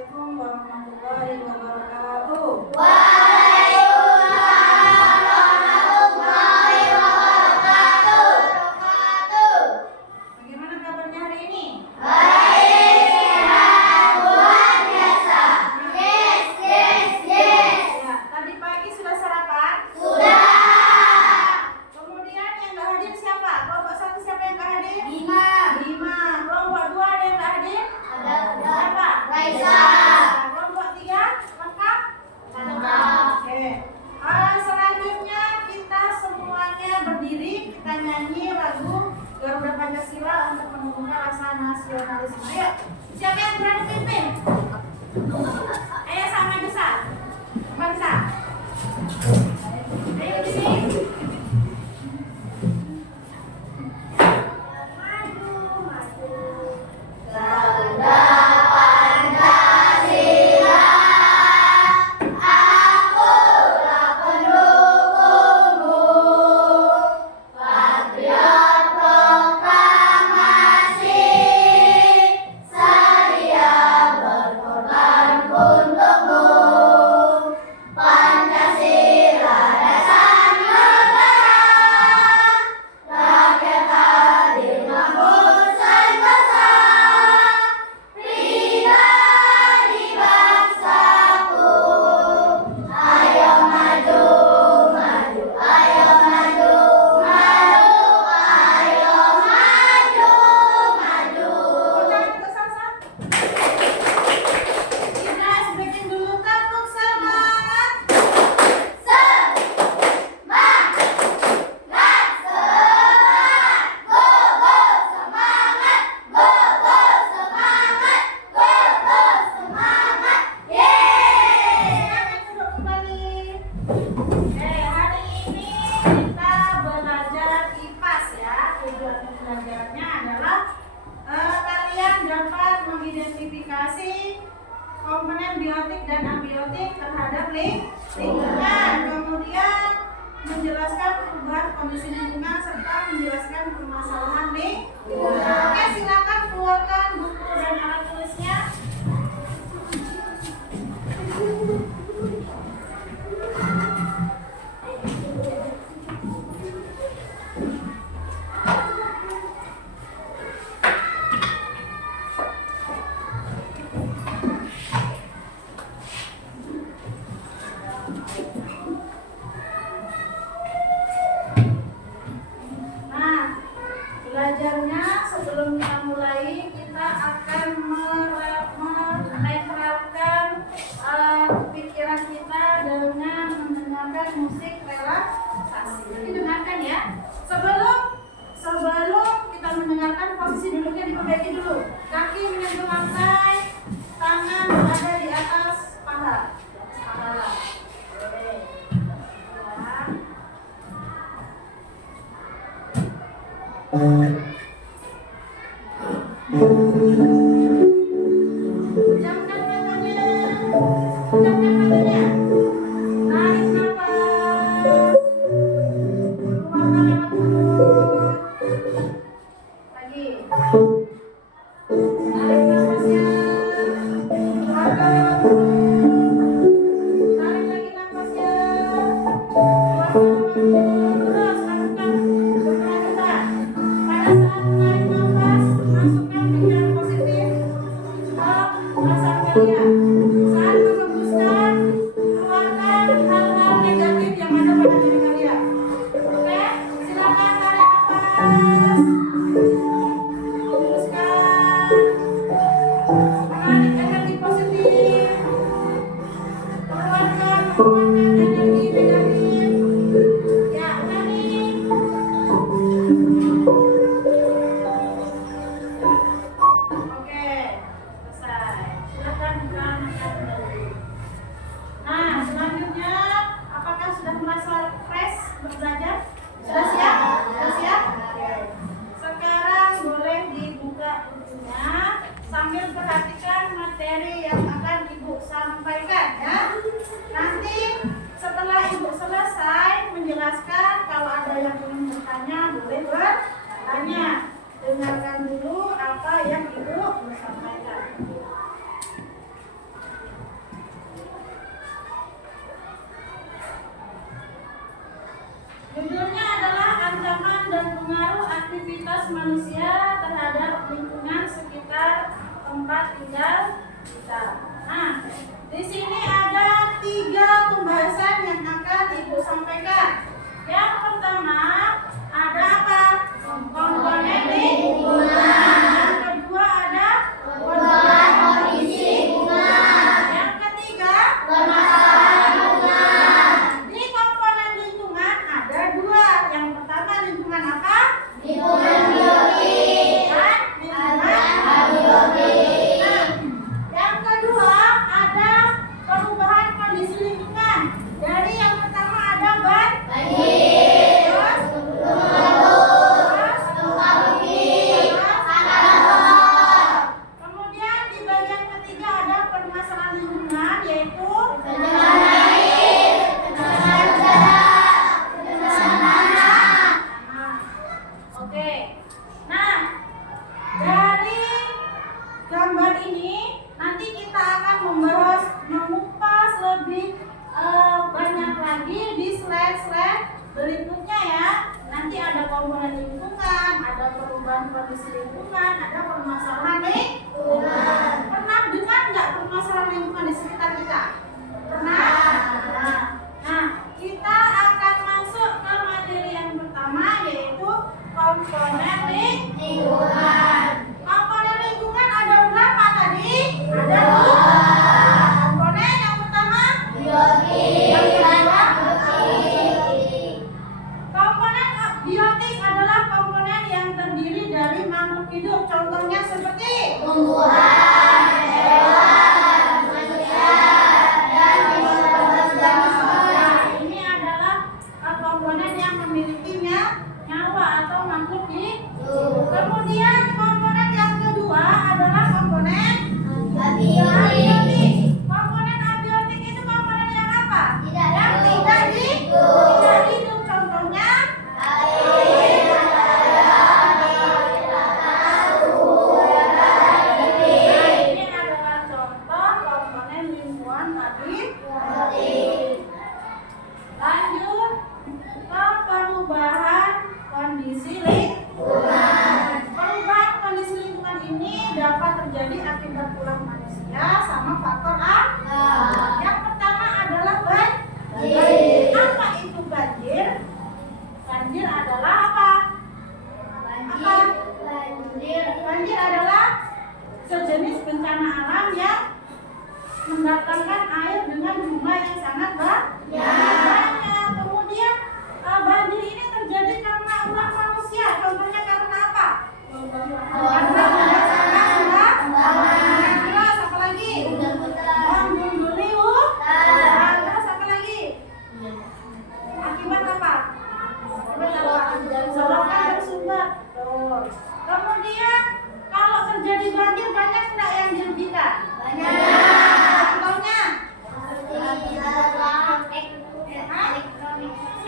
Assalamualaikum warahmatullahi wabarakatuh. Bagaimana kabarnya hari ini? Ya, tadi pagi sudah sarapan? Kemudian yang nggak hadir siapa? Kelompok 1 siapa yang nggak hadir? 5. Kelompok 2 ada yang nggak hadir? Siapa? Kelompok 3 lengkap? Oke. Selanjutnya kita semuanya berdiri, kita nyanyi lagu Garuda Pancasila untuk membuka rasa nasionalisme. Ayo, siapa yang berani pimpin? Ayo sama besar. Bangsa. Ayo di sini. Mengidentifikasi komponen biotik dan abiotik terhadap lingkungan, kemudian menjelaskan perubahan kondisi lingkungan serta menjelaskan permasalahan lingkungan. Oke, silakan keluarkan buku dan alat tulisnya. Belajarnya sebelum kita mulai, kita akan menetralkan pikiran kita dengan mendengarkan musik relaksasi. Jadi dengarkan ya. Sebelum kita mendengarkan, posisi duduknya diperbaiki dulu. Kaki menyentuh lantai, tangan berada di atas paha. Pejamkan matanya. Tarik nafas. Keluarkan lewat mulut. Lagi. Tarik nafasnya. Keluarkan lewat mulut. Tarik lagi nafasnya. Keluarkan lewat mulut. Terus lakukan berkelanjutan. Pada saat menarik nafas, masukkan pikiran positif ke perasaan kalian. Saat menghembuskan, keluarkan hal-hal negatif yang ada pada diri kalian. Oke, silakan tarik nafas. Hembuskan. Menarik energi positif. Keluarkan energi negatif. Ya, tarik. Oke, selesai. Silakan berangkat dulu. Nah, selanjutnya, apakah sudah merasa fresh belajar? Sudah siap? Sekarang boleh dibuka bukunya sambil perhatikan materi yang akan Ibu sampaikan ya. Nanti pencemaran lingkungan yaitu pencemaran air, pencemaran udara, pencemaran tanah. Oke. Nah, dari gambar ini nanti kita akan mengupas lebih banyak lagi di slide-slide berikutnya ya. Nanti ada komponen lingkungan, ada perubahan kondisi lingkungan, ada permasalahan lingkungan. Pernah dengar nggak permasalahan lingkungan di sekitar kita? Pernah? Nah, kita akan masuk ke materi yang pertama yaitu komponen lingkungan. Komponen lingkungan ada berapa tadi? Ada 2. Komponen yang pertama Biotik, yang kedua biotik. komponen biotik adalah komponen yang terdiri dari makhluk hidup. Contohnya seperti Tumbuhan, hewan, manusia, dan organisme. Nah, ini adalah komponen yang memiliki nyawa atau makhluk hidup. Kemudian komponen yang kedua adalah komponen Abiotik. Komponen abiotik itu komponen yang apa? Yang Tidak tidak hidup. Contohnya air, ini adalah contoh komponen lingkungan abiotik. Lanjut ke perubahan kondisi lingkungan. Perubahan kondisi lingkungan ini dapat terjadi akibat ulah manusia sama faktor alam. Yang pertama adalah banjir. Apa itu banjir? Banjir adalah apa? Banjir adalah sejenis bencana alam yang mendatangkan air dengan jumlah yang sangat banyak. Kemudian banjir ini terjadi karena ulah manusia. Contohnya karena apa? Karena terus apa lagi? Menggunduli hutan. Terus apa lagi? Akibat apa? Sorotan bersumber. Terus. Kemudian kalau terjadi banjir banyak nggak yang dirugikan? Contohnya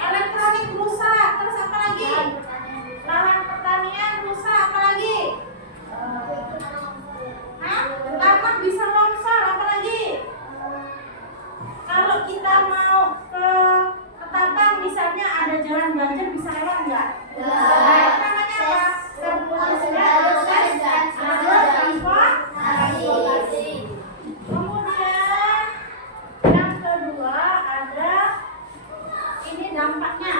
elektronik rusak. Terus apa lagi? Lahan pertanian rusak. Apa lagi? Tanah bisa longsor. Apa lagi? Kalau kita mau ke Ketapang misalnya ada jalan banjir bisa lewat nggak? Nah, itu namanya apa? Transportasi. Kemudian yang kedua ada ini dampaknya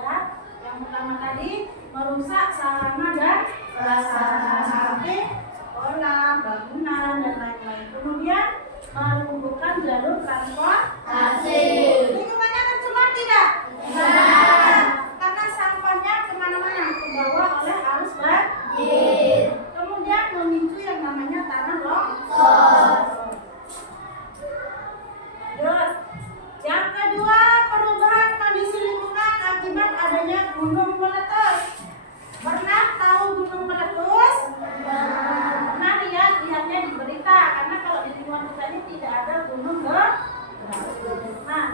ya. Yang pertama tadi merusak sarana dan prasarana seperti sekolah, bangunan dan lain-lain. Kemudian melumpuhkan jalur transportasi. Lingkungannya tercemar tidak? Karena sampahnya kemana-mana kebawa oleh arus banjir. Kemudian memicu yang namanya tanah longsor. Yang kedua, perubahan kondisi lingkungan akibat adanya gunung meletus. Pernah tahu gunung meletus? Pernah lihatnya di berita, karena kalau di lingkungan kita ini tidak ada gunung meletus. Nah,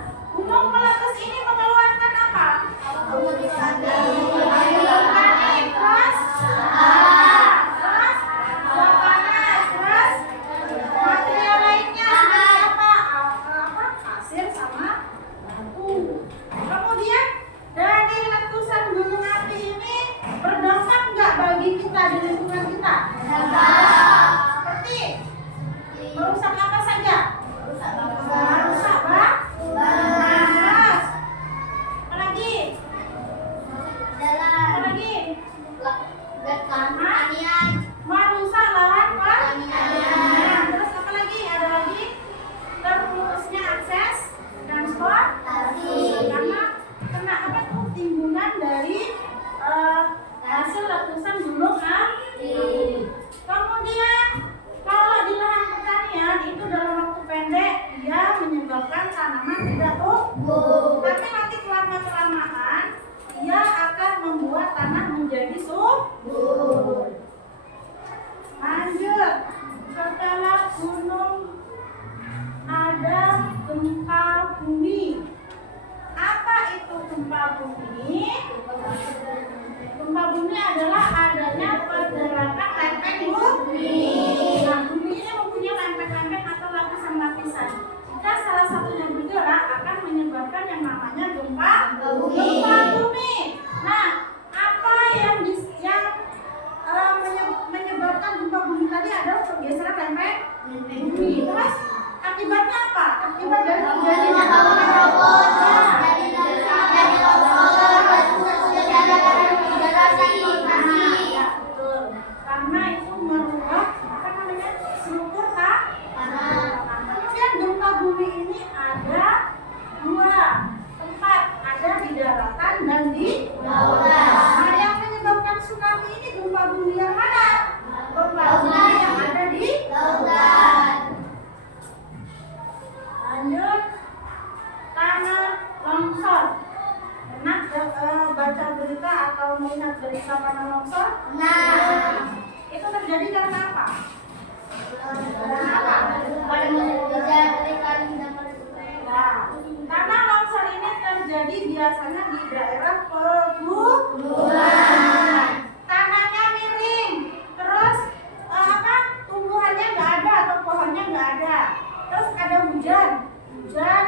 Jika salah satunya bergerak akan menyebabkan yang namanya gempa bumi. bumi. Nah, apa yang menyebabkan gempa bumi tadi adalah pergeseran lempeng bumi. Terus akibatnya apa? Akibat dari terjadinya bangunan roboh. Karena itu merubah struktur kemudian gempa bumi ini ada dua tempat, ada di daratan dan di lautan. Nah, yang menyebabkan tsunami ini gempa bumi yang mana? Gempa bumi yang ada di lautan. Lanjut, tanah longsor. Pernah baca berita atau melihat berita tanah longsor? Nah, Itu terjadi karena apa? Tanah longsor ini terjadi biasanya di daerah pegunungan. Tanahnya miring, terus tumbuhannya nggak ada atau pohonnya nggak ada. Terus ada hujan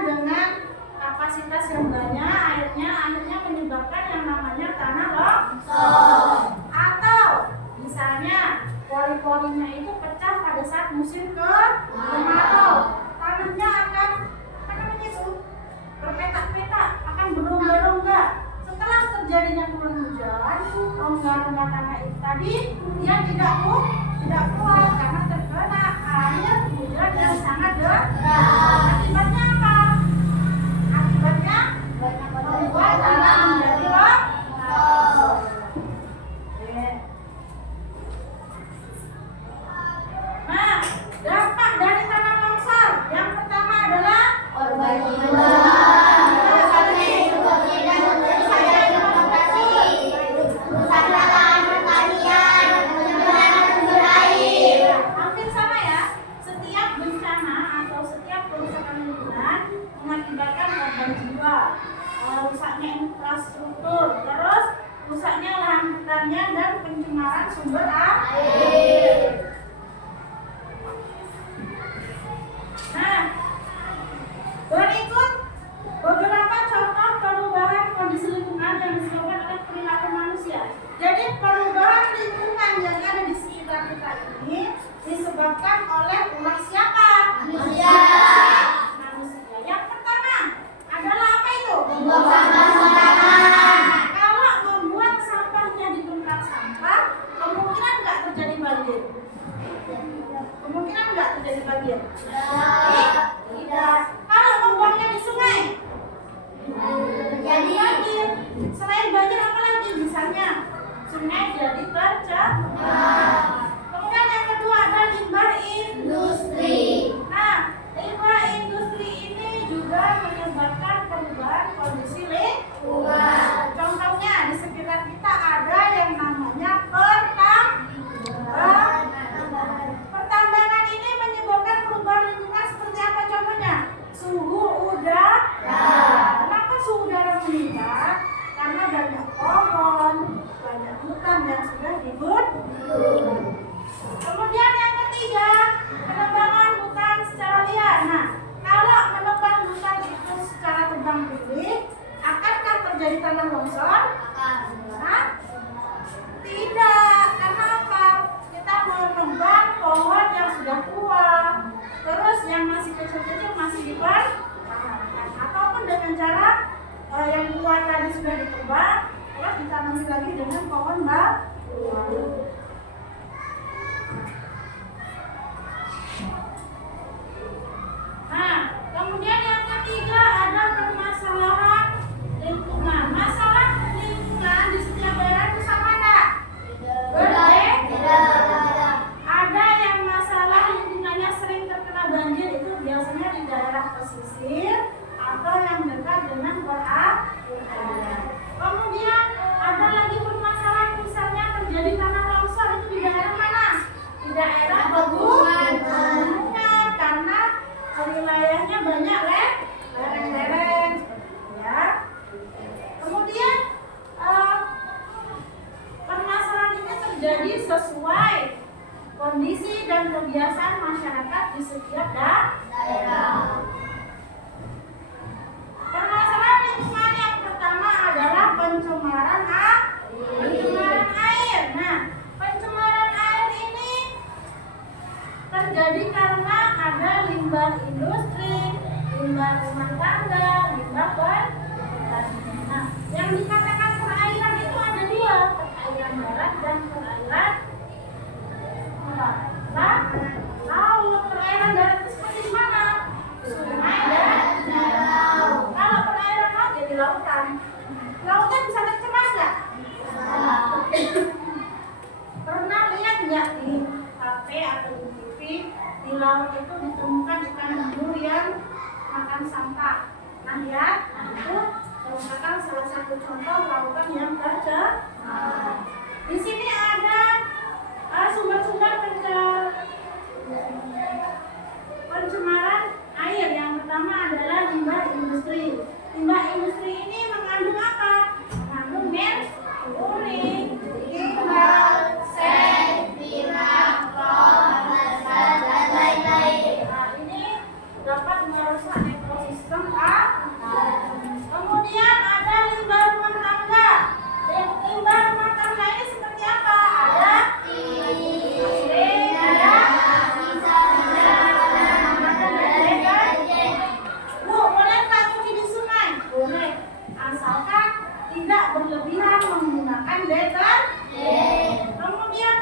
dengan kapasitas yang banyak, akhirnya menyebabkan yang namanya tanah longsor. Atau misalnya pori-porinya itu pecah pada saat musim kemarau. Tanahnya akan berpetak-petak, akan berongga-rongga. Setelah terjadinya turun hujan, rongga-rongga tanah itu tadi dia tidak kuat karena terkena air hujan yang sangat deras. Akibatnya apa? Akibatnya membuat tanah menjadi longsor. Nah, dampak dari tanah longsor yang pertama adalah korban jiwa, rusak lahan pertanian, pencemaran sumber air. hampir sama ya. Setiap bencana atau setiap kerusakan lingkungan mengakibatkan korban jiwa, rusaknya infrastruktur, terus rusaknya lahan pertanian dan pencemaran sumber air. Nah, berikut beberapa contoh perubahan kondisi lingkungan yang disebabkan oleh perilaku manusia. Jadi perubahan lingkungan yang ada di sekitar kita ini disebabkan oleh ulah siapa? Manusia. Yang pertama adalah apa itu? Membuang sampah sembarangan. Kalau membuang sampahnya di tempat sampah, kemungkinan nggak terjadi banjir? Kemungkinan nggak terjadi banjir? Tidak. Kalau membuangnya di sungai, Jadi banjir. Selain banjir apa lagi? Misalnya sungai jadi tercemar. Kemudian yang kedua ada limbah industri. Nah, limbah industri ini juga menyebabkan perubahan kondisi lingkungan. Contohnya di sekitar kita ada yang namanya pertambangan ini menyebabkan perubahan lingkungan seperti apa contohnya? Suhu udara. Kenapa suhu udara meningkat? Karena banyak pohon, banyak hutan yang sudah dibunuh. Kemudian yang ketiga, penebangan hutan secara liar. Nah, kalau menebang hutan itu secara tebang-pilih, akankah terjadi tanah longsor? Hah? Tidak. Karena apa? Kita menebang pohon yang sudah tua, terus yang masih kecil-kecil masih dipertahankan, ataupun dengan cara yang tua tadi sudah ditebang, terus ditanami lagi dengan pohon baru. Nah, kemudian yang ketiga ada permasalahan lingkungan. Masalah lingkungan di setiap daerah itu sama enggak? Berbeda. Ada yang masalah lingkungannya sering terkena banjir, itu biasanya di daerah pesisir atau yang dekat dengan perairan. Kemudian ada lagi permasalahan misalnya terjadi tanah longsor, itu di daerah mana? Di daerah pegunungan, karena wilayahnya banyak lereng-lereng seperti itu ya. Kemudian permasalahan ini terjadi sesuai kondisi dan kebiasaan masyarakat di setiap daerah. limbah industri, limbah rumah tangga, limbah pertanian. Nah, yang dikatakan perairan itu ada dua, perairan darat dan perairan laut. Perairan darat itu seperti mana? Sungai dan danau. Kalau perairan laut jadi lautan. Lautan bisa tercemar nggak? Pernah lihat nggak di HP atau di TV di laut itu ditemukan ikan hiu yang makan sampah? Nah ya, itu merupakan salah satu contoh lautan yang tercemar. Di sini ada sumber-sumber pencemaran air. Yang pertama adalah limbah industri. Limbah industri ini mengandung apa? Mengandung merkuri, timbal, seng, timah, klor, dan lain-lain. Nah, ini dapat merusak ekosistem Kemudian ada limbah rumah tangga. Limbah rumah tangga ini seperti apa? Ada Bu, boleh nggak cuci di sungai? Boleh, asalkan tidak berlebihan menggunakan deterjen. Kemudian,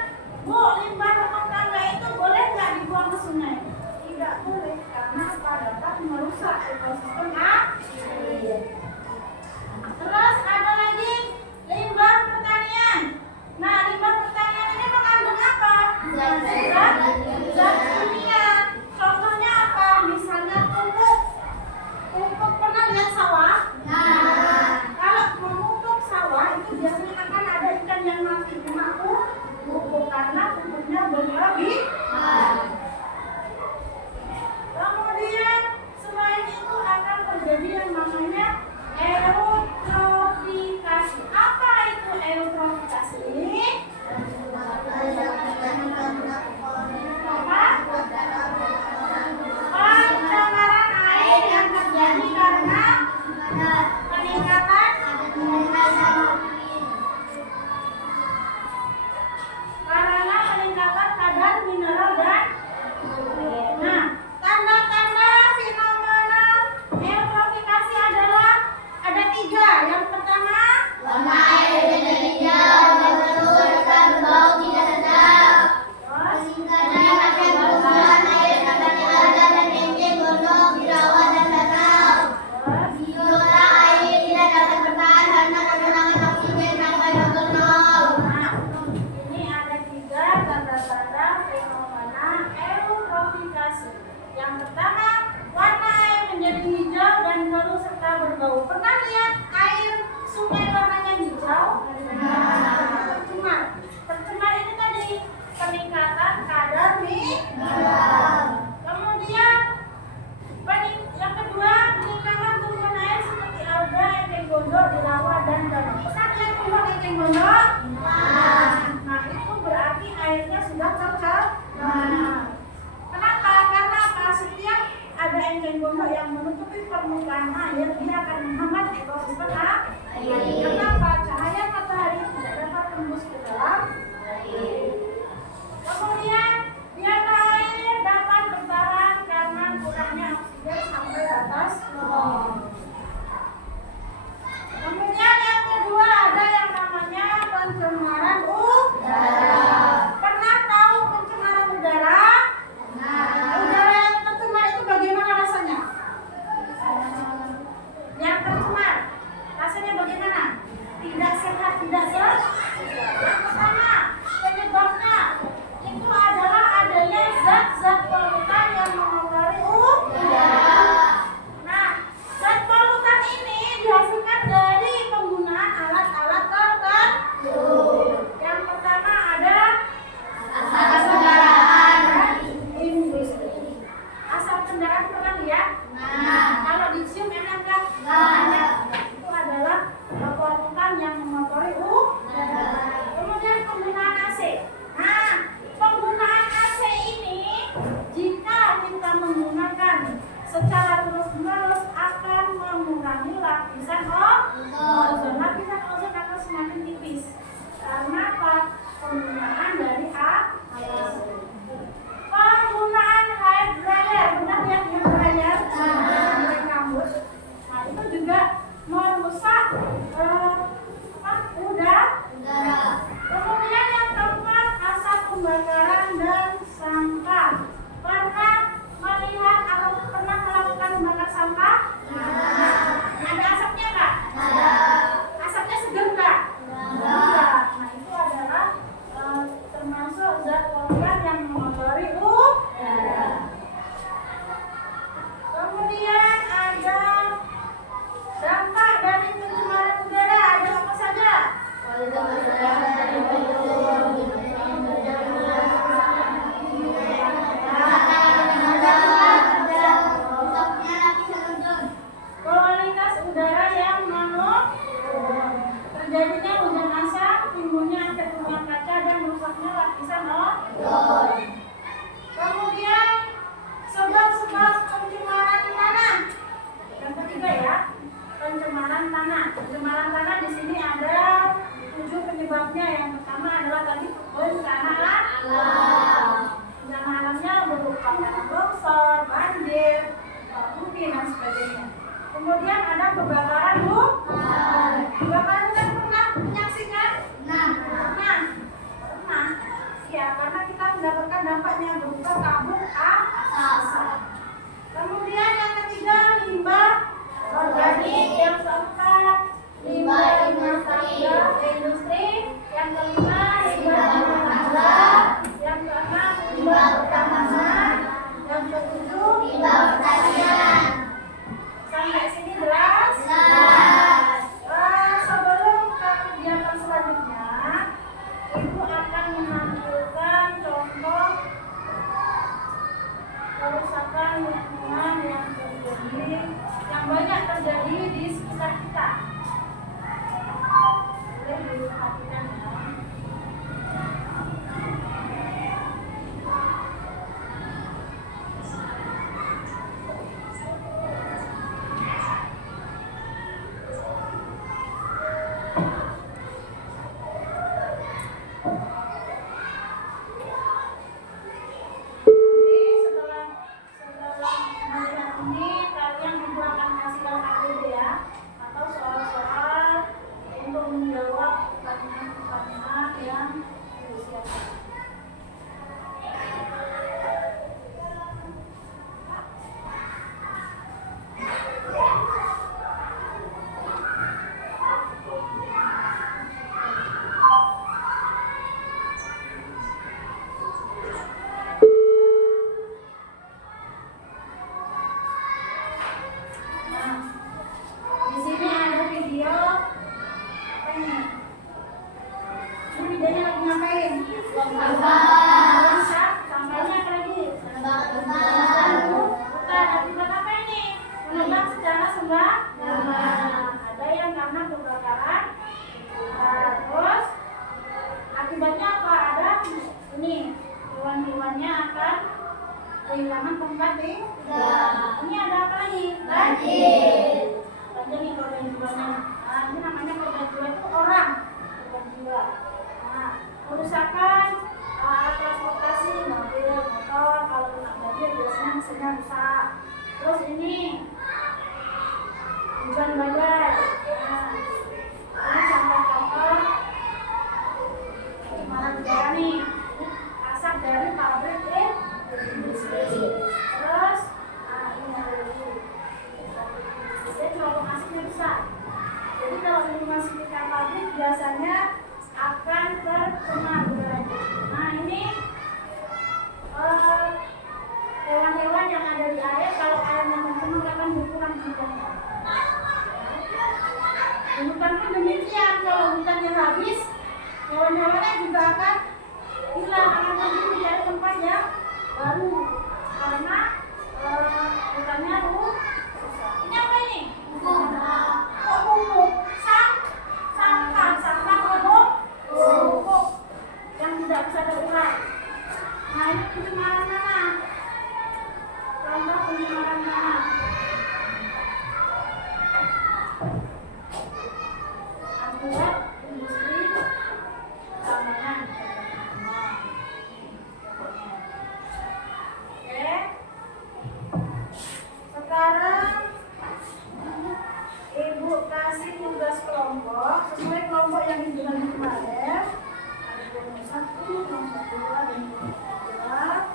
Bu, limbah rumah tangga itu boleh nggak dibuang ke sungai? Tidak boleh, karena dapat merusak ekosistem air. Terus ada lagi limbah pertanian. Nah, limbah pertanian ini mengandung apa? Zat kimia. Contohnya apa? Misalnya pupuk. Pupuk, pernah lihat sawah? Kalau memupuk sawah itu biasanya akan ada ikan yang mati kena pupuk karena pupuknya berlebihan. Kemudian selain itu akan terjadi yang namanya eutrofikasi. Apa itu eutrofikasi? Pencemaran air yang terjadi karena peningkatan kadar mineral dan nah, tanda-tanda fenomena eutrofikasi adalah ada 3. Yang pertama, warna air menjadi hijau, bertelur, dan berbau tidak sedap. Meningkatkan permukaan air dapat ada dan kencing, gondok, jerawat, dan danau. Biota air tidak dapat bertahan karena kekurangan oksigen sampai double nol. nah, ini ada 3 tanda-tanda fenomena eutrofikasi. Yang pertama, warna air menjadi hijau dan keruh serta berbau. Pernah lihat air sungai warnanya hijau? Tercemar. Tercemar ini tadi peningkatan kadar mineral. Kemudian yang kedua, peningkatan tumbuhan air seperti alga, eceng gondok di rawa dan danau. Pernah lihat tumbuhan eceng gondok? Nah, itu berarti airnya sudah tercemar. Kenapa? Karena apa? Setiap ada eceng gondok yang menutupi permukaan air, dia akan menghambat ekosistem air. Kenapa? Cahaya matahari tidak dapat tembus ke dalam air. Kemudian biota air dapat bertahan karena kurangnya oksigen sampai batas nol. Kemudian yang kedua ada yang namanya pencemaran udara. Pernah tahu pencemaran udara? Udara yang tercemar itu bagaimana rasanya? Yang tercemar rasanya bagaimana? Tidak sehat, tidak sehat. Yang pertama, penyebabnya itu adalah adanya zat-zat polutan yang mengotori udara. Nah, zat polutan ini dihasilkan dari penggunaan alat-alat tertentu. Yang pertama ada Asap kendaraan. industri. Asap kendaraan pernah lihat? Kalau dicium enak nggak? Itu adalah polutan yang mengotori udara. Kemudian penggunaan AC. Nah, penggunaan AC ini jika kita menggunakan secara terus-menerus akan mengurangi lapisan ozon. Lapisan ozon akan semakin tipis. Karena apa? Penggunaan dari AC. Penggunaan hair dryer. Benar lihat Kemudian ada kebakaran hutan. Kebakaran hutan pernah menyaksikan? Pernah. Ya, karena kita mendapatkan dampaknya berupa kabut asap. Kemudian yang ketiga limbah organik, yang keempat limbah industri, yang kelima limbah rumah tangga, yang keenam limbah pertanaman, yang ketujuh limbah pertanian. Sampai sini jelas? Sebelum ke kegiatan selanjutnya, Ibu akan menampilkan contoh kerusakan lingkungan yang banyak terjadi di sekitar kita. Boleh diperhatikan ya. Kehilangan tempat di ini ada apa lagi? Banjir nih korban jiwanya. Ini namanya korban jiwa itu orang korban jiwa. Kerusakan alat transportasi, mobil, motor, kalau kena banjir biasanya mesinnya rusak. Terus ini hujan badai. Ini contoh-contoh pencemaran udara nih. Asap dari pabrik industri. Terus ini ada lagi. Dia kelompok asapnya besar. Jadi kalau lingkungan sekitar pabrik biasanya akan tercemar udaranya. Nah ini hewan-hewan yang ada di air, kalau airnya tercemar akan berkurang jumlahnya. Hutan pun demikian, kalau hutannya habis, hewan-hewannya juga akan hilang, akan pergi mencari tempat yang baru karena hutannya rusak. Ini apa ini? Kok pupuk? Sampah pupuk yang tidak bisa terurai. Nah ini pencemaran mana? Contoh pencemaran mana? Akibat industri pertanian. Sekarang Ibu kasih tugas kelompok sesuai kelompok yang dibilang kemarin. Ada kelompok 1, kelompok 2, dan kelompok 3.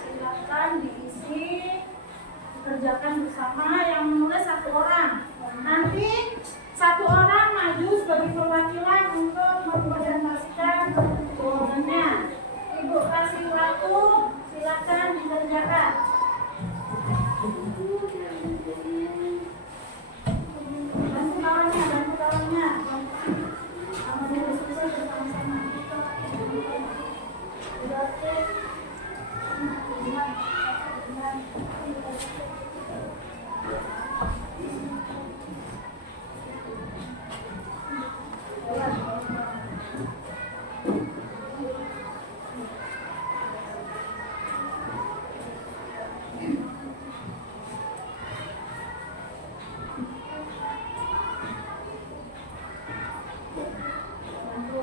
Silakan diisi, dikerjakan bersama. Yang menulis 1 orang. Nanti 1 orang maju sebagai perwakilan untuk mempresentasikan jawabannya. Ibu kasih waktu, silakan dikerjakan. Bantu kawannya. Namanya diskusi bersama-sama. Udah oke.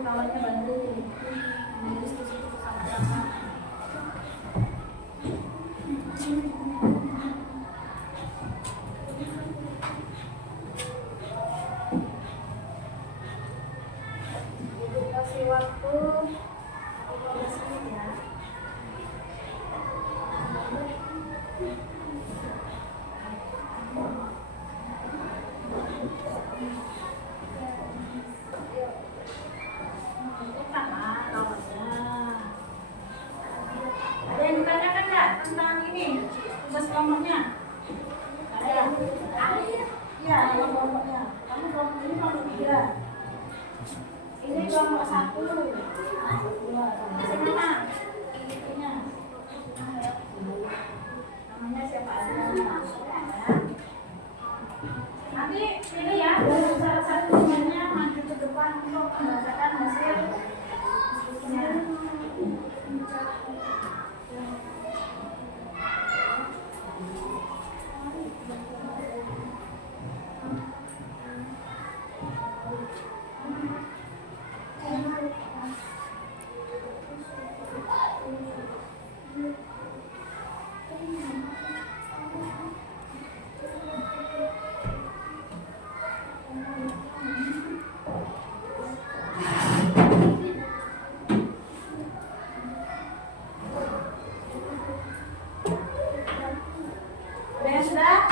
Kawannya bantu diskusi bersama-sama. Ada yang ditanyakan nggak tentang ini tugas kelompoknya? Ada. Iya, kelompoknya. Kamu kelompok ini kelompok 3. Ini kelompok 1. 2. Sini nak. Ininya. Namanya siapa aja? Nanti pilih ya, dari salah satu temannya maju ke depan untuk membacakan hasil diskusinya. Udah sudah?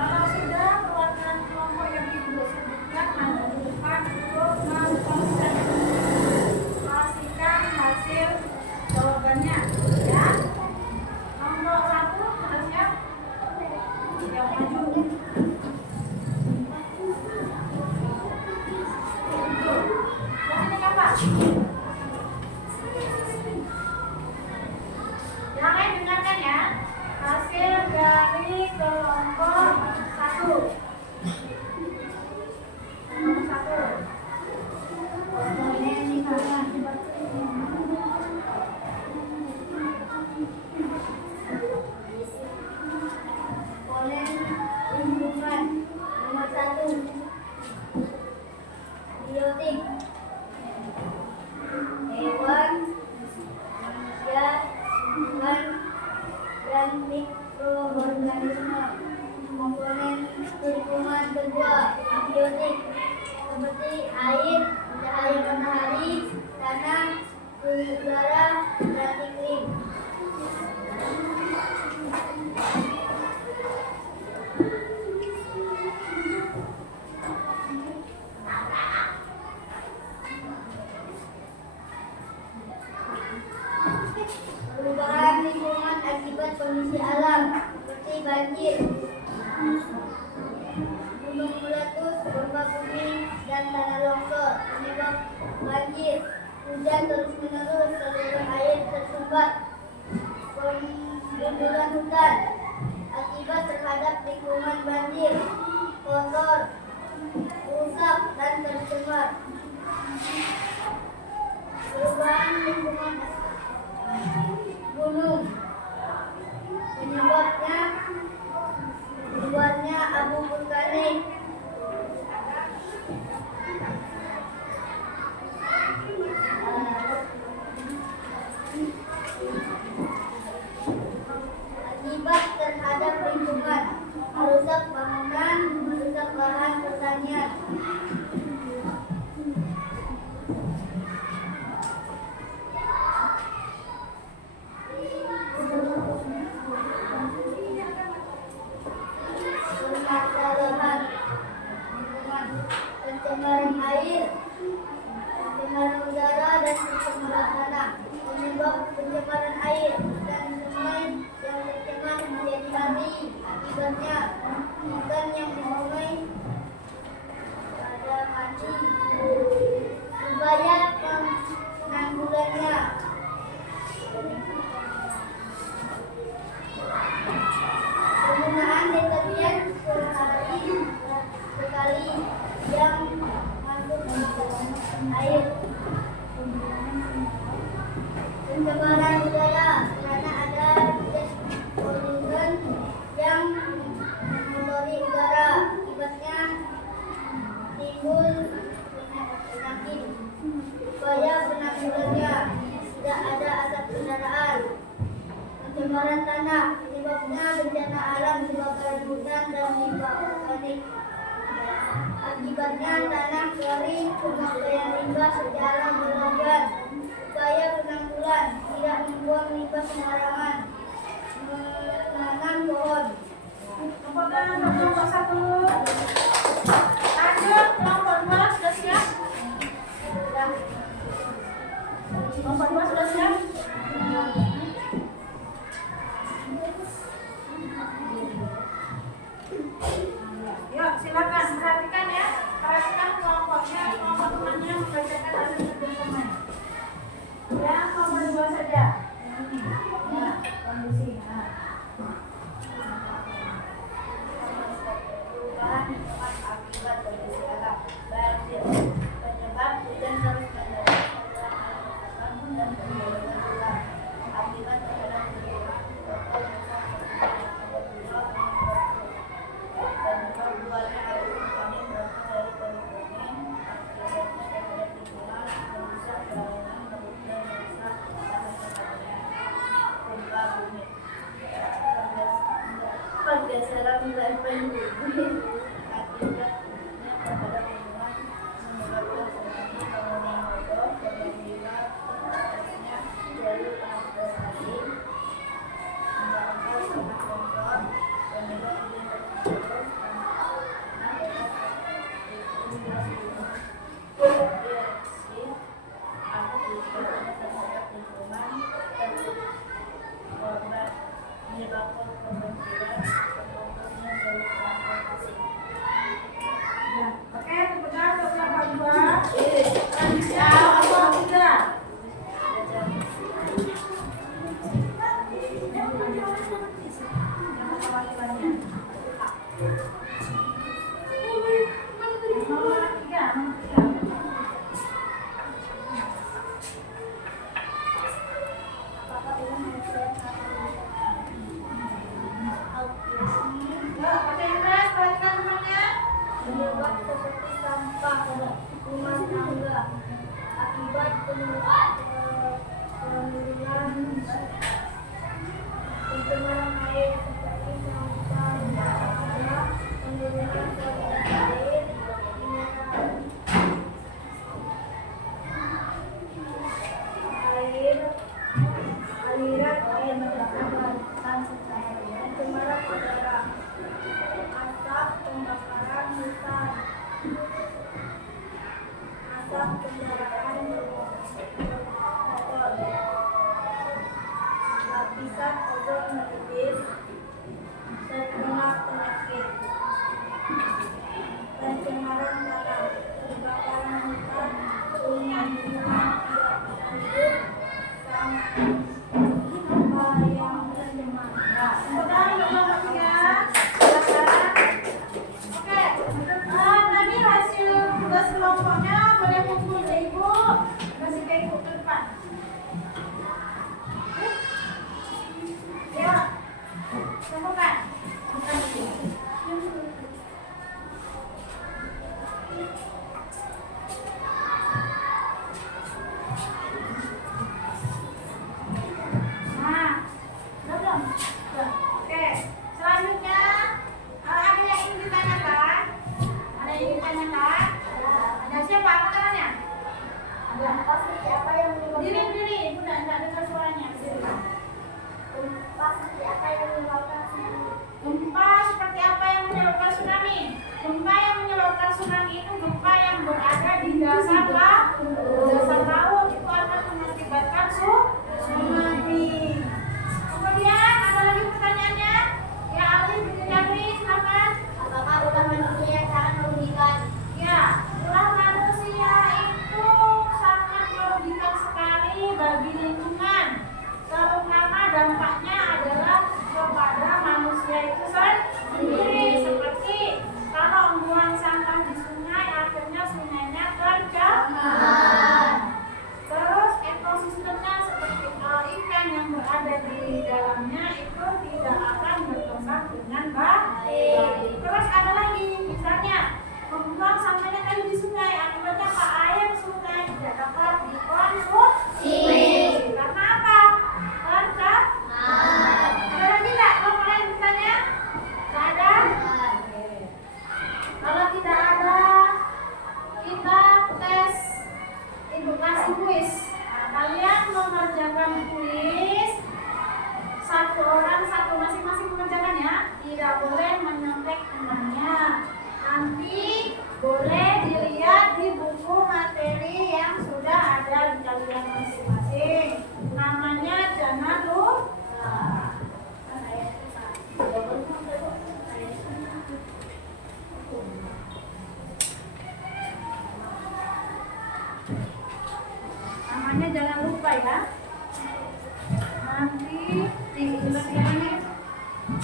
Kalau sudah, perwakilan kelompok yang ibu sebutkan maju ke depan untuk mengkonsentrasikan hasil jawabannya, ya. Kelompok 1 sudah siap? Yang maju. Ini kapan? Jangan dengarkan ya. Hasil dari kelompok 1. Kelompok 1. Polen lingkungan nomor 1. Biotik. Hewan, manusia, lingkungan, dan mikroorganisme. Komponen lingkungan kedua, abiotik, seperti air, cahaya matahari, tanah, udara, dan iklim. Perubahan lingkungan akibat kondisi alam seperti banjir, gunung meletus, gempa bumi, banjir. Hujan terus-menerus, saluran air tersumbat, penggundulan hutan. Akibat terhadap lingkungan banjir, kotor, rusak, dan tercemar. Perubahan lingkungan gunung, penyebabnya keluarnya abu vulkanik. Akibat terhadap lingkungan, merusak bangunan, merusak lahan pertanian. Permasalahan lingkungan, pencemaran air, pencemaran udara, dan pencemaran tanah. Penyebab pencemaran air dan sungai yang tercemar menjadi mati. Akibatnya ikan yang di sungai pada mati. Upaya penanggulangannya, penggunaan deterjen sekali yang masuk ke air. Pencemaran udara, karena ada gas polutan yang mengotori udara. Akibatnya timbul penyakit. Upaya penanggulangannya, tidak ada asap kendaraan. Pencemaran tanah, penyebabnya bencana alam, kebakaran hutan, dan limbah organik. Akibatnya tanah kering, pemakaian limbah secara berlebihan. Upaya penanggulan, tidak membuang limbah sembarangan, menanam pohon. Kelompok kelompok 1. Lanjut, kelompok 2 sudah siap? Kelompok 2 sudah siap? Yuk, silakan perhatikan ya. Perhatikan kelompoknya, kelompok temannya membacakan hasil kerjasamanya. Ya, kelompok 2 saja. Ya, kondisi. Perubahan lingkungan akibat kondisi alam, banjir, penyebab hujan terus-menerus, saluran air dan penggundulan hutan. Akibat terhadap lingkungan, kotor, rusak, penyebab keluarnya abu vulkanik berasal dari permukaan. Akibatnya terhadap lingkungan, merusak bangunan, kemudian merusak lahan pertanian. Gempa bumi, pergeseran wilayah penduduk. Akibatnya terhadap lingkungan, menyebabkan tsunami, bangunan roboh, korban jiwa, terputusnya jalur transportasi, mendapat tanah longsor, penyebab hujan terus-menerus, tanah erupsi, akibatnya terhadap lingkungan, korban menyebabkan korban jiwa, terputusnya jalur transportasi. Oke, tepuk tangan untuk kelompok 2. Selanjutnya kelompok 3. Nomor 3. Pakai Inggris, perhatikan temannya. Penyebab seperti sampah rumah tangga, akibat penurunan pencemaran air seperti sampah rumah tangga, penurunan kualitas air, aliran air menjadikan pencemaran udara, asap pembakaran hutan, asap kendaraan motor, lapisan ozon menipis, terkena penyakit, pencemaran tanah, kebakaran hutan, rumah Gempa seperti apa yang menyebabkan Diri, ibu enggak dengar suaranya. Gempa seperti apa yang menyebabkan tsunami? Gempa seperti apa yang menyebabkan tsunami? Gempa yang menyebabkan tsunami itu gempa yang berada di dasar laut, itu akan mengakibatkan tsunami. Kemudian ada lagi pertanyaannya? Ya, Ali, silakan. Apakah ulah manusia sangat merugikan? Ya, ulah manusia itu sangat merugikan sekali bagi lingkungan. Terutama dampaknya adalah kepada manusia itu sendiri. Seperti kalau membuang sampah di sungai, akhirnya sungainya tercemar. Terus ekosistemnya seperti ikan yang berada di dalamnya itu tidak akan berkembang dengan baik. Terus ada lagi, misalnya membuang sampahnya tadi di sungai, akibatnya apa? Air sungai tidak dapat dikonsumsi. Karena apa? Tercemar. Ada lagi nggak? Kalau kalian bertanya? Nggak ada? Oke. Kalau tidak ada, kita tes edukasi kuis. Nah, kalian mengerjakan kuis, satu orang satu, masing-masing mengerjakan ya. Tidak boleh menyontek temannya. Nanti boleh dilihat di buku materi yang sudah ada di kalian masing-masing. Namanya jangan lupa. Namanya jangan lupa ya. Nanti diingat-ingat.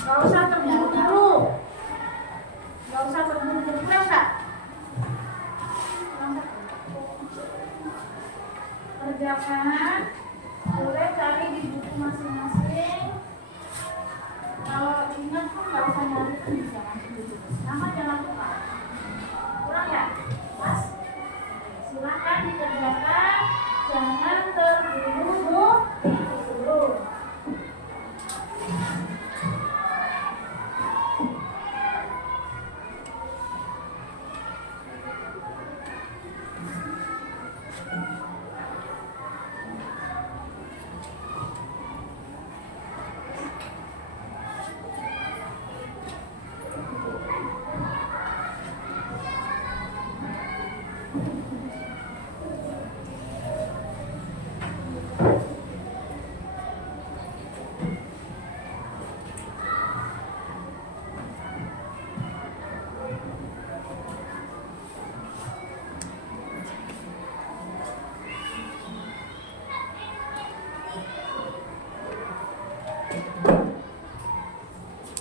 Gak usah terburu-buru. Gak usah terburu-buru. Boleh nggak? Kerjakan. Boleh cari di buku masing-masing. Kalau ingat pun gak usah nyari, kan bisa langsung ditulis. Nama jangan lupa. Kurang ya? Pas? Silakan dikerjakan. Jangan terburu-buru.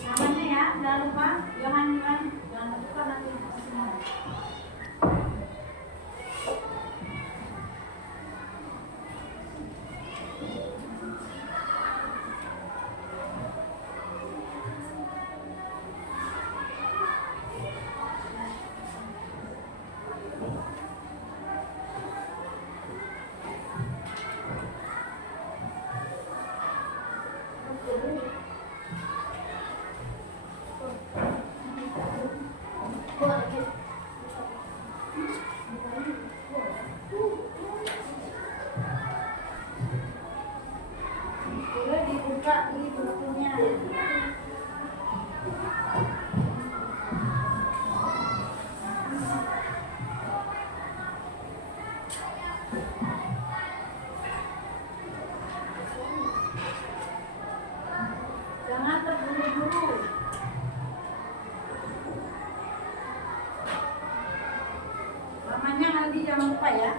Namanya ya, jangan lupa, jangan lupa nanti semua. Boleh dibuka di bukunya. Jangan terburu-buru. Namanya Aldi, jangan lupa ya.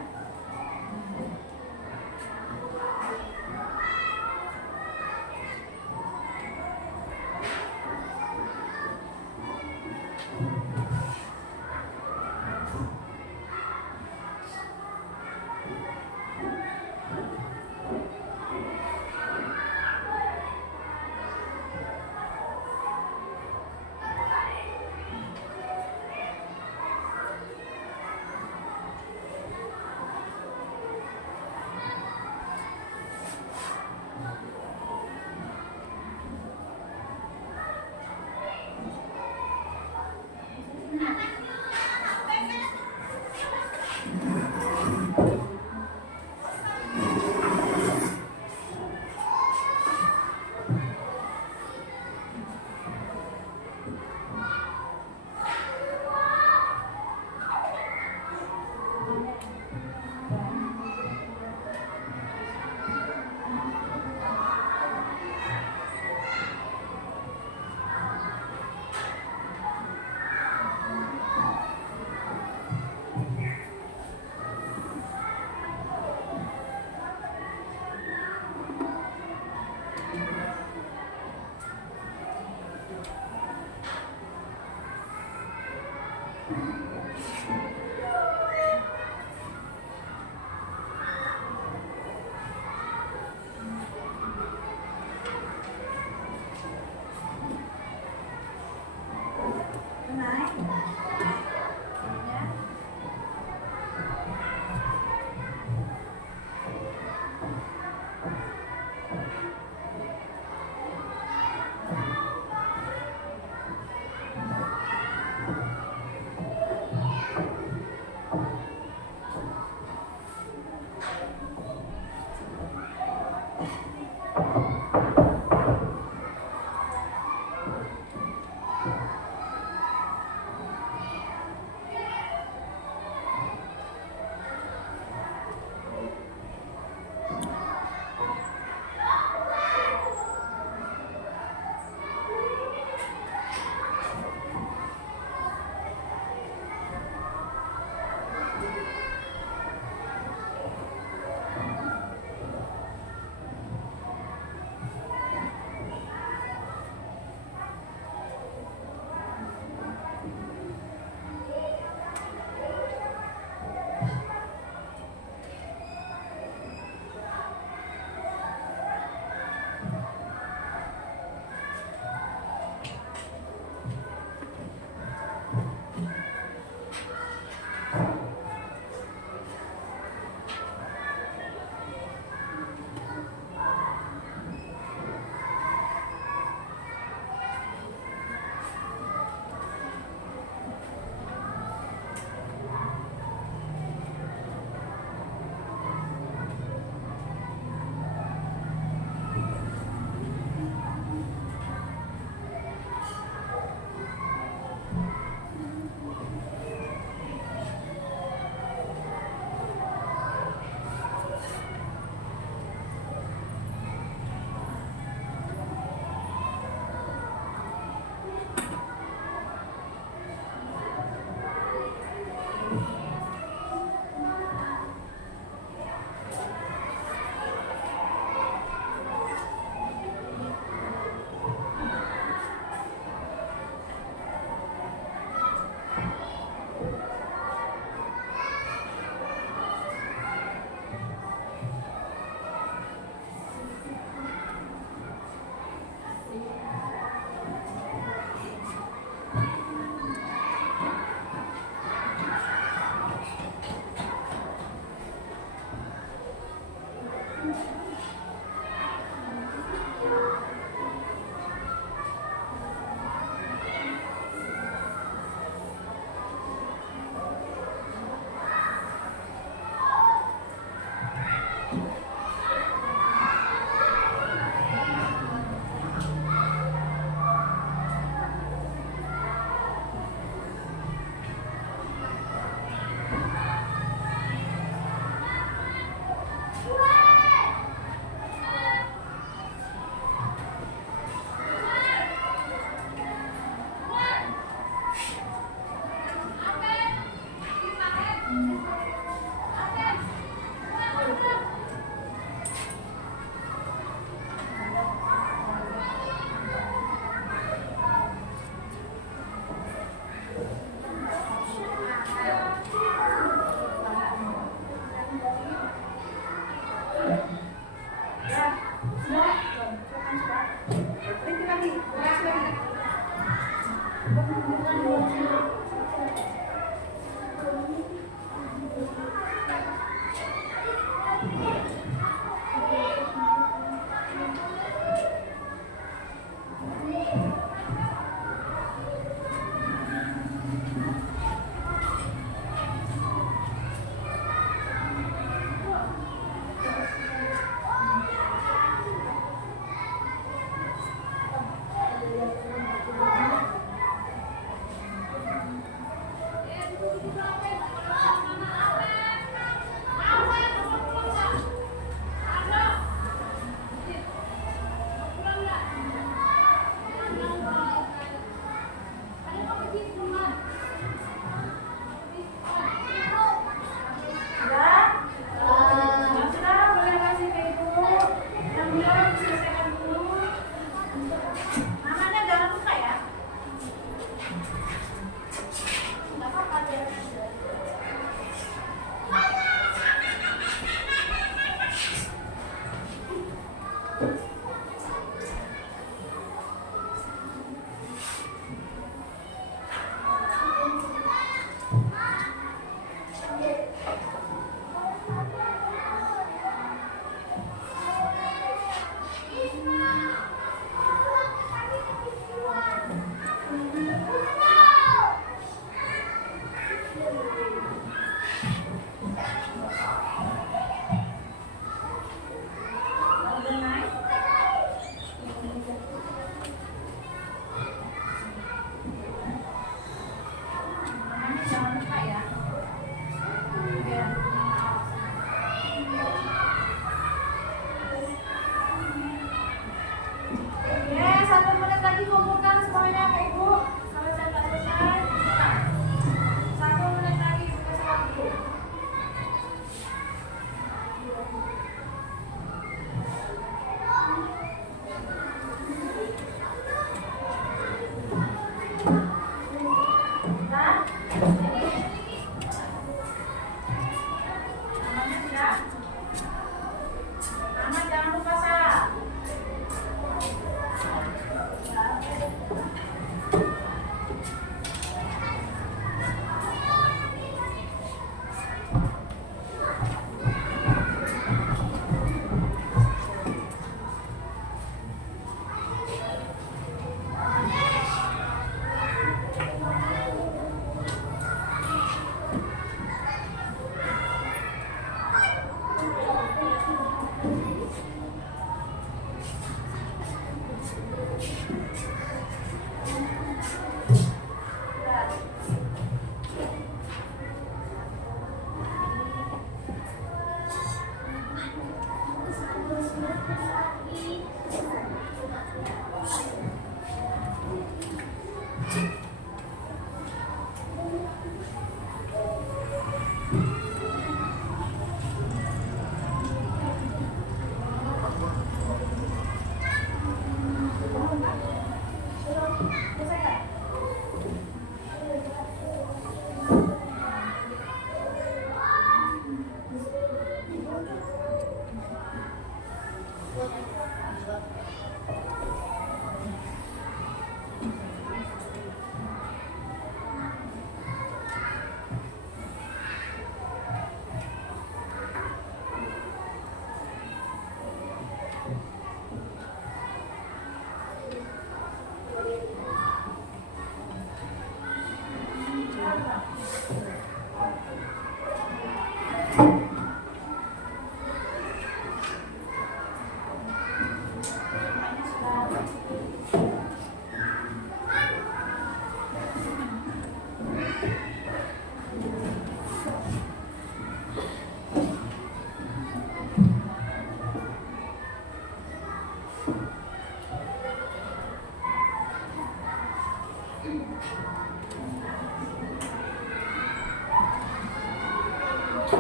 Oke,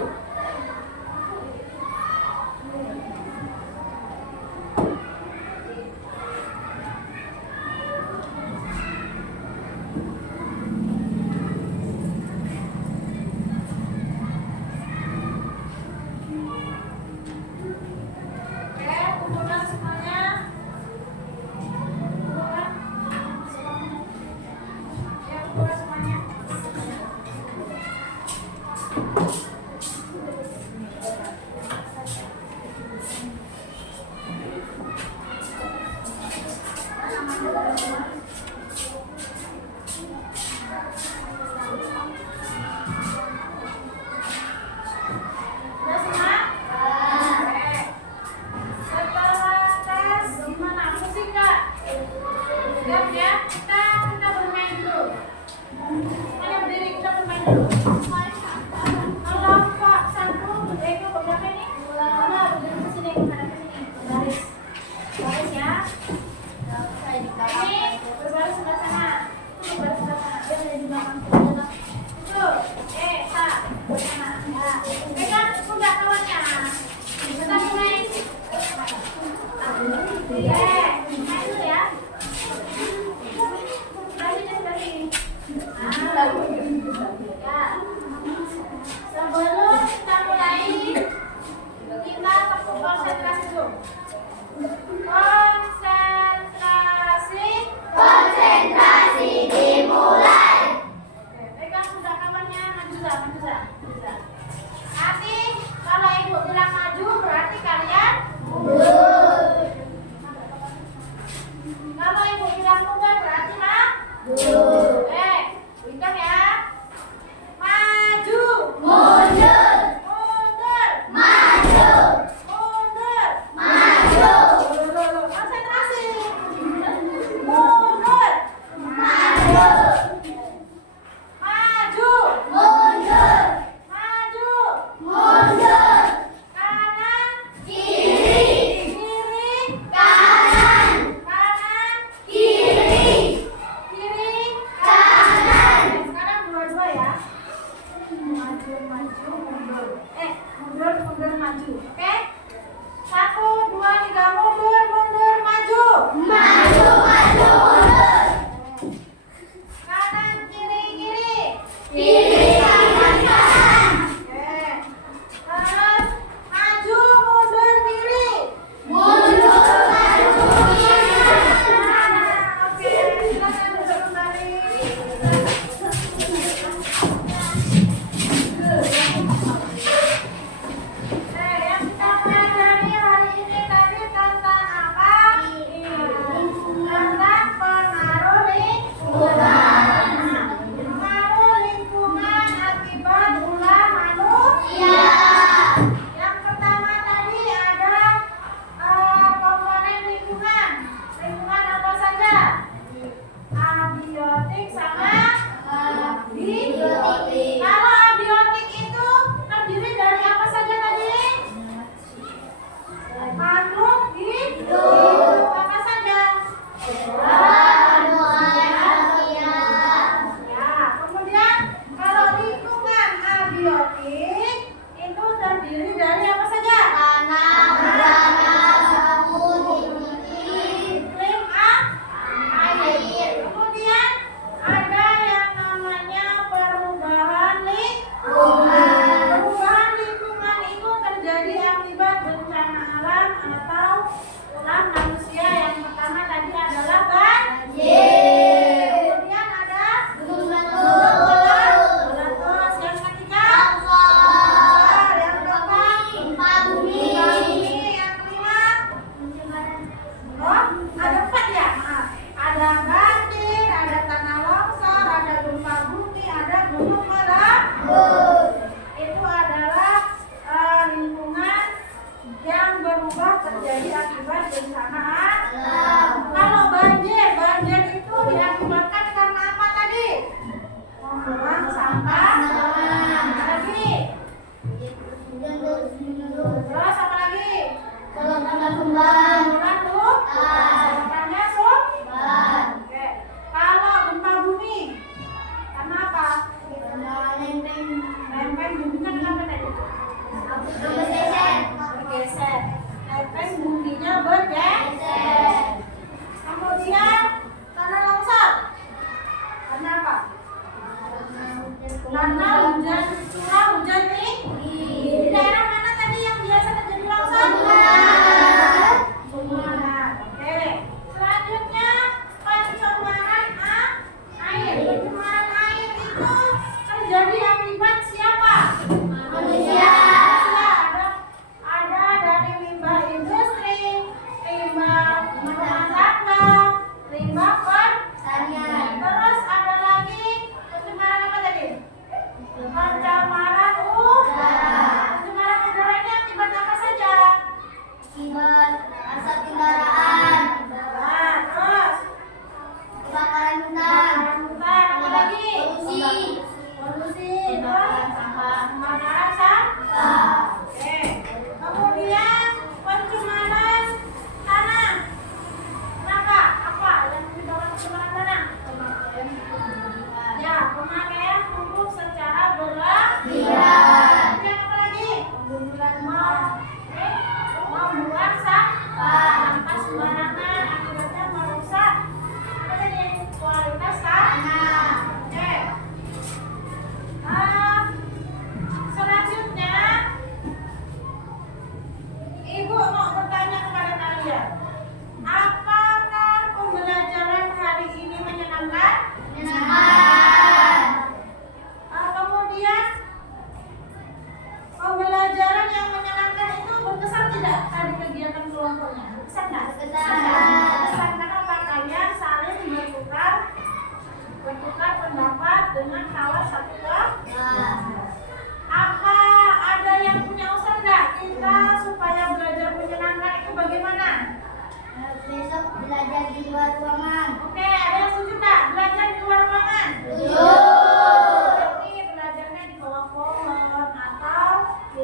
kumpulkan semuanya. Kumpulkan. Ya, kumpulkan semuanya. Udah semua? Oke. Setelah tes, gimana? Pusing nggak? Siap ya? Kita bermain dulu. Semuanya berdiri, kita bermain dulu. Kalau Pak Satu, Eko, berapa ini? Mana? Berdiri ke sini, hadap ke sini. Baris. Baris ya. Ini berbaris sebelah sana. Itu berbaris sebelah sana. Dia ada di belakang. Itu. Sa. Sana. Pegang kuda kawannya. Kita mulai. Main dulu ya. Sebelah sini, sebelah sini. Ya. Sebelum kita mulai, kita tepuk konsentrasi dulu. Konsentrasi dimulai. Oke, pegang kuda kawannya, maju za. Nanti kalau ibu bilang maju berarti kalian mundur. Kalau ibu bilang mundur berarti mundur. Hitung ya. Maju. Mundur. Mundur. Maju. Mundur. Maju. Konsentrasi. Mundur. Maju. Maju. Mundur. Maju. Mundur. Kanan. Kiri. Kiri. Kanan. Kanan. Kiri. Kiri. Kanan. Sekarang dua-dua ya. Maju, maju, mundur. Mundur, mundur, maju. Oke? 1, 2, 3, mundur, mundur, maju. Maju, maju, mundur. Kanan, kiri, kiri. Kiri, kanan, kanan. Oke. Terus maju, mundur, kiri. Mundur, maju, kiri. Oke, silakan duduk kembali. Yang kita pelajari hari ini tadi tentang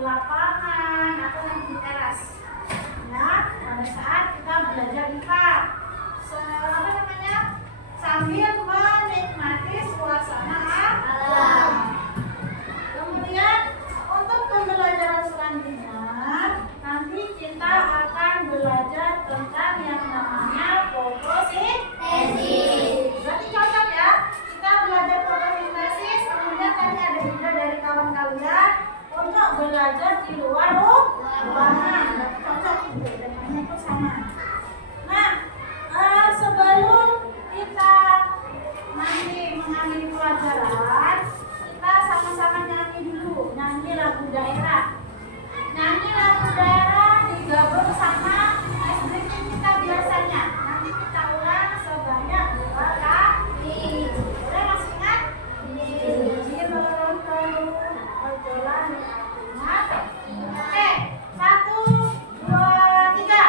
lapangan atau yang di teras. Ya, pada saat kita belajar IPA, sambil menikmati suasana alam. Kemudian untuk pembelajaran selanjutnya, nanti kita akan belajar tentang yang namanya fotosintesis. Berarti cocok ya, kita belajar fotosintesis. Kemudian tadi ada juga dari kawan kalian untuk belajar di luar ruangan. Cocok juga, temanya itu sama. Nah, sebelum kita nanti mengambil pelajaran, kita sama-sama nyanyi dulu, nyanyi lagu daerah. Nyanyi lagu daerah digabung sama ice breaking kita biasanya. Nanti kita ulang sebanyak 2 kali. Boleh masih ingat? Oke, 1, 2, 3.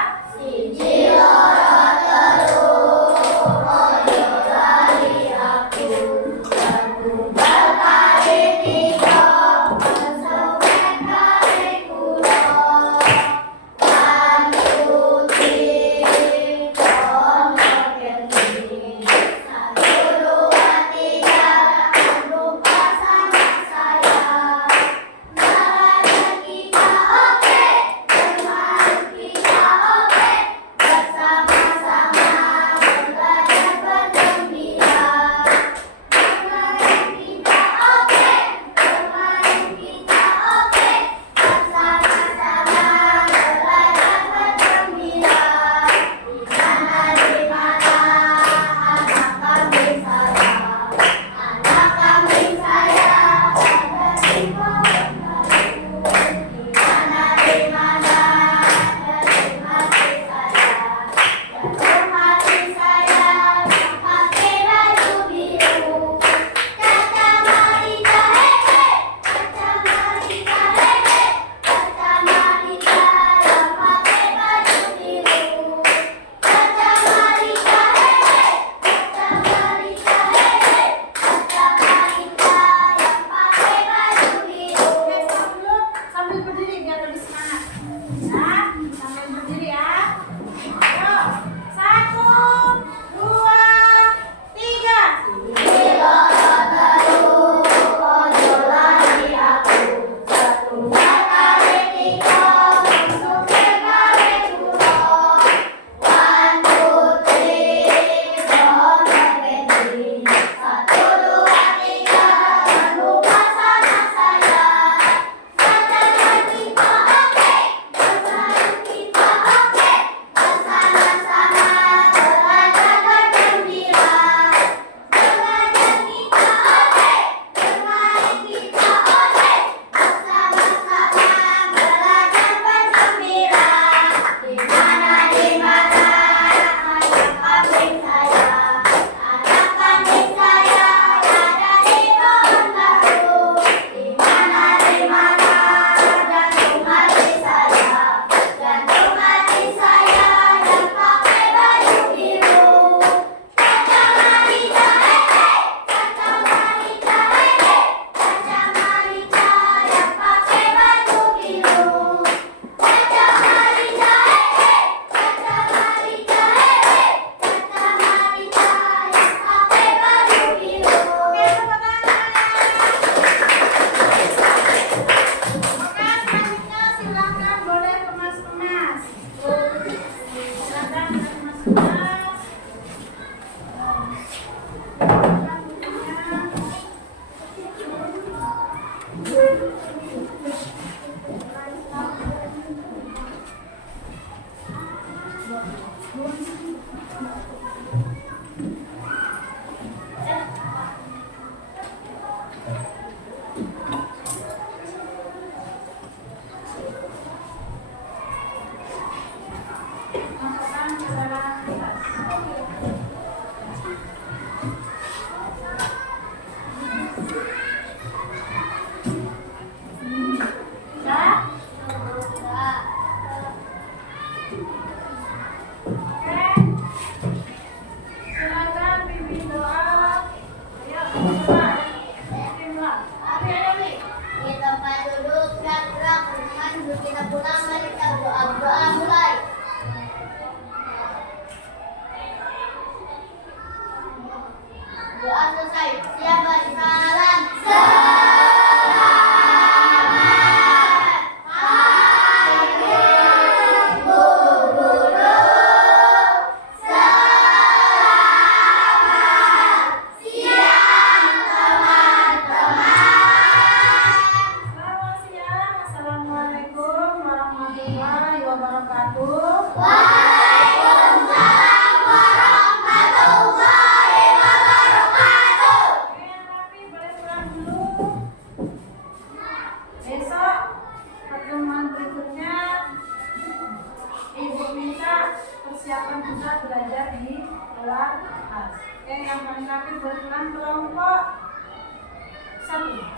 Di tempat duduk gerak-gerak. sebelum kita pulang, mari kita berdoa mulai. Doa selesai. Siap bagi salam. Selamat siang. Assalamualaikum warahmatullahi wabarakatuh. Waalaikumsalam warahmatullahi wabarakatuh. Oke, yang rapi boleh pulang dulu. Besok pertemuan berikutnya Ibu minta persiapan kita belajar di kelas. Oke, yang paling rapi boleh pulang kelompok 1.